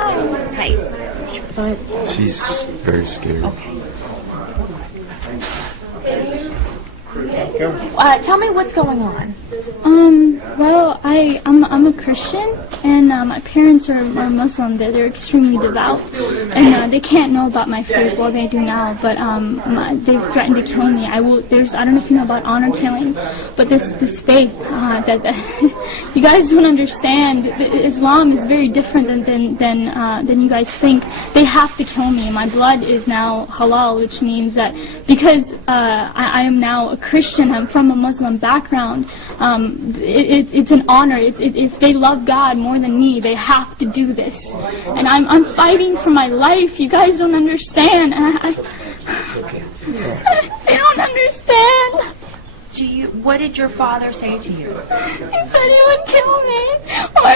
Hi. She's very scared. Tell me what's going on. Well, I'm a Christian, and my parents are Muslim. They're extremely devout, and they can't know about my faith. Well, they do now, but they've threatened to kill me. I don't know if you know about honor killing, but this faith that you guys don't understand. Islam is very different than you guys think. They have to kill me. My blood is now halal, which means that because I am now a Christian, I'm from a Muslim background. It's an honor. If they love God more than me, they have to do this. And I'm fighting for my life. You guys don't understand. I don't understand. What did your father say to you? He said he would kill me, or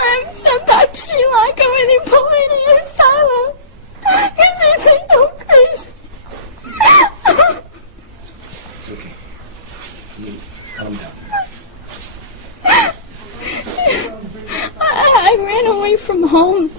I'm sent back to Sri Lanka where they put me in an asylum. He said they go crazy. It's okay. Calm down. I ran away from home.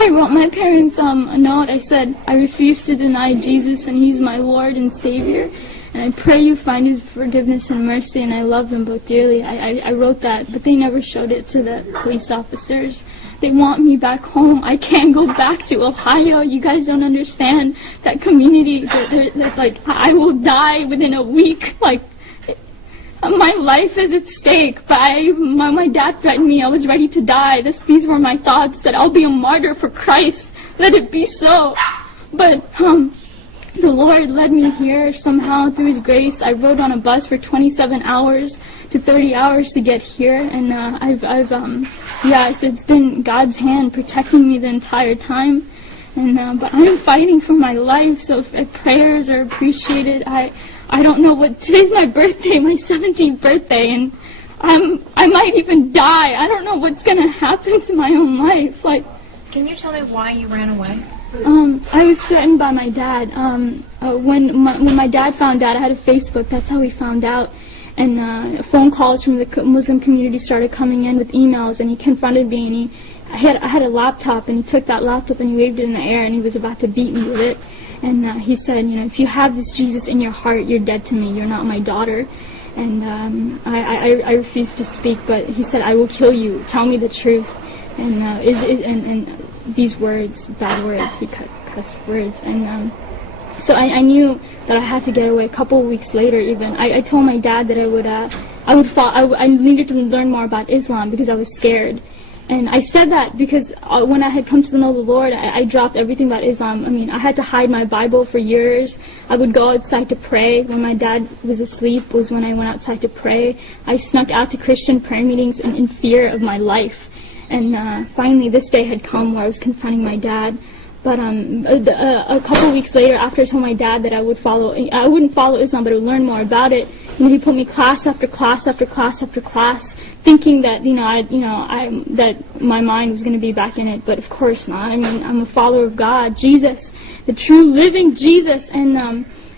I wrote my parents a note. I said, I refuse to deny Jesus, and He's my Lord and Savior. And I pray you find His forgiveness and mercy, and I love them both dearly. I wrote that, but they never showed it to the police officers. They want me back home. I can't go back to Ohio. You guys don't understand that community. Like, I will die within a week. Like, my life is at stake. But my dad threatened me. I was ready to die. These were my thoughts, that I'll be a martyr for Christ. Let it be so. But the Lord led me here somehow through His grace. I rode on a bus for 27 hours to 30 hours to get here, and so it's been God's hand protecting me the entire time. And but I'm fighting for my life, so if prayers are appreciated. I don't know what, today's my birthday, my 17th birthday, and I might even die. I don't know what's gonna happen to my own life. Like, can you tell me why you ran away? I was threatened by my dad. When my dad found out, I had a Facebook. That's how he found out. And phone calls from the Muslim community started coming in with emails, and he confronted me. And I had a laptop, and he took that laptop and he waved it in the air, and he was about to beat me with it. And he said, if you have this Jesus in your heart, you're dead to me. You're not my daughter. And I refused to speak, but he said, I will kill you. Tell me the truth. And these words, bad words, he cussed words, and so I knew that I had to get away. A couple of weeks later, even I told my dad that I needed to learn more about Islam because I was scared, and I said that because when I had come to know the Lord, I dropped everything about Islam. I mean, I had to hide my Bible for years. I would go outside to pray. When my dad was asleep was when I went outside to pray. I snuck out to Christian prayer meetings in fear of my life. And finally, this day had come where I was confronting my dad. But a couple of weeks later, after I told my dad that I wouldn't follow Islam, but I would learn more about it, he put me class after class after class after class, thinking that that my mind was going to be back in it. But of course not. I mean, I'm a follower of God, Jesus, the true living Jesus,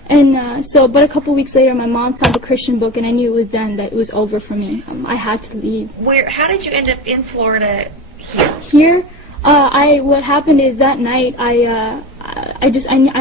but a couple of weeks later, my mom found a Christian book, and I knew it was then that it was over for me. I had to leave. How did you end up in Florida here? Here, what happened is that night I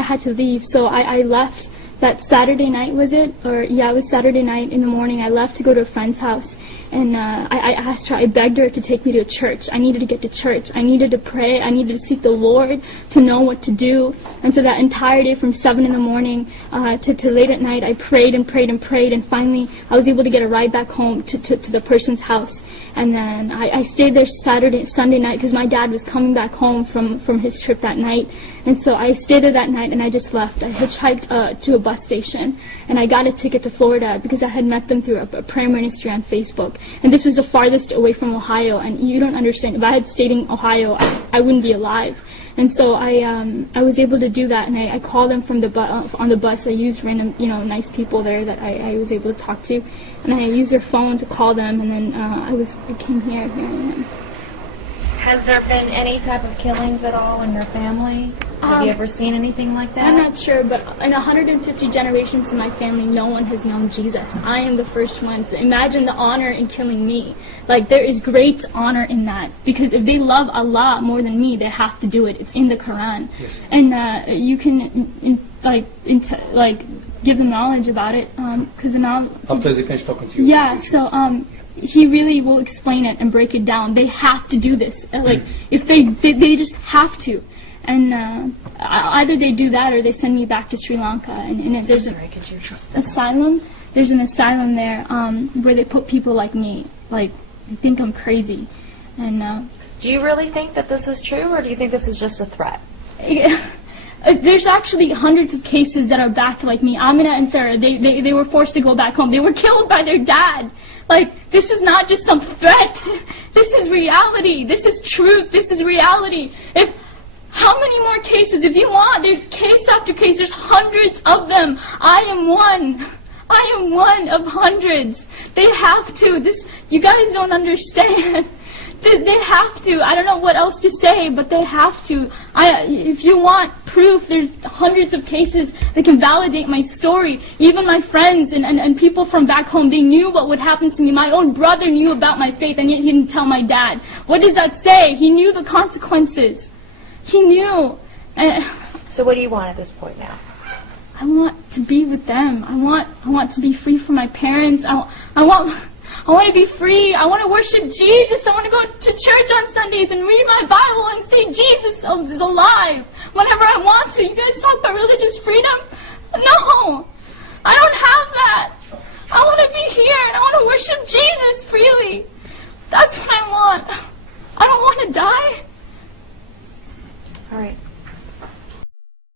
had to leave, so I left. That Saturday night, was it? It was Saturday night in the morning. I left to go to a friend's house, and I asked her, I begged her to take me to a church. I needed to get to church. I needed to pray. I needed to seek the Lord to know what to do. And so that entire day from 7 in the morning to late at night, I prayed and prayed and prayed, and finally I was able to get a ride back home to the person's house. And then I stayed there Sunday night, because my dad was coming back home from his trip that night. And so I stayed there that night, and I just left. I hitchhiked to a bus station, and I got a ticket to Florida because I had met them through a prayer ministry on Facebook. And this was the farthest away from Ohio, and you don't understand. If I had stayed in Ohio, I wouldn't be alive. And so I was able to do that, and I called them from on the bus. I used random, nice people there that I was able to talk to, and I used their phone to call them, and then I came here. Here I am. Has there been any type of killings at all in your family? Have you ever seen anything like that? I'm not sure, but in 150 generations in my family, no one has known Jesus. I am the first one. So imagine the honor in killing me. Like, there is great honor in that. Because if they love Allah more than me, they have to do it. It's in the Quran. Yes. And you can, give them knowledge about it. Because the knowledge... After they finish talking to you. Yeah, so, he really will explain it and break it down. They have to do this. Like, if they just have to. And either they do that or they send me back to Sri Lanka. And there's an asylum. There's an asylum there where they put people like me. Like, they think I'm crazy. And do you really think that this is true, or do you think this is just a threat? There's actually hundreds of cases that are backed like me. Amina and Sarah, they were forced to go back home. They were killed by their dad. Like, this is not just some threat. This is reality. This is truth. This is reality. How many more cases? If you want, there's case after case. There's hundreds of them. I am one. I am one of hundreds. They have to. You guys don't understand. They have to. I don't know what else to say, but they have to. If you want proof, there's hundreds of cases that can validate my story. Even my friends and people from back home, they knew what would happen to me. My own brother knew about my faith, and yet he didn't tell my dad. What does that say? He knew the consequences. He knew. So what do you want at this point now? I want to be with them. I want to be free from my parents. I want to be free. I want to worship Jesus. I want to go to church on Sundays and read my Bible and say Jesus is alive whenever I want to. You guys talk about religious freedom? No.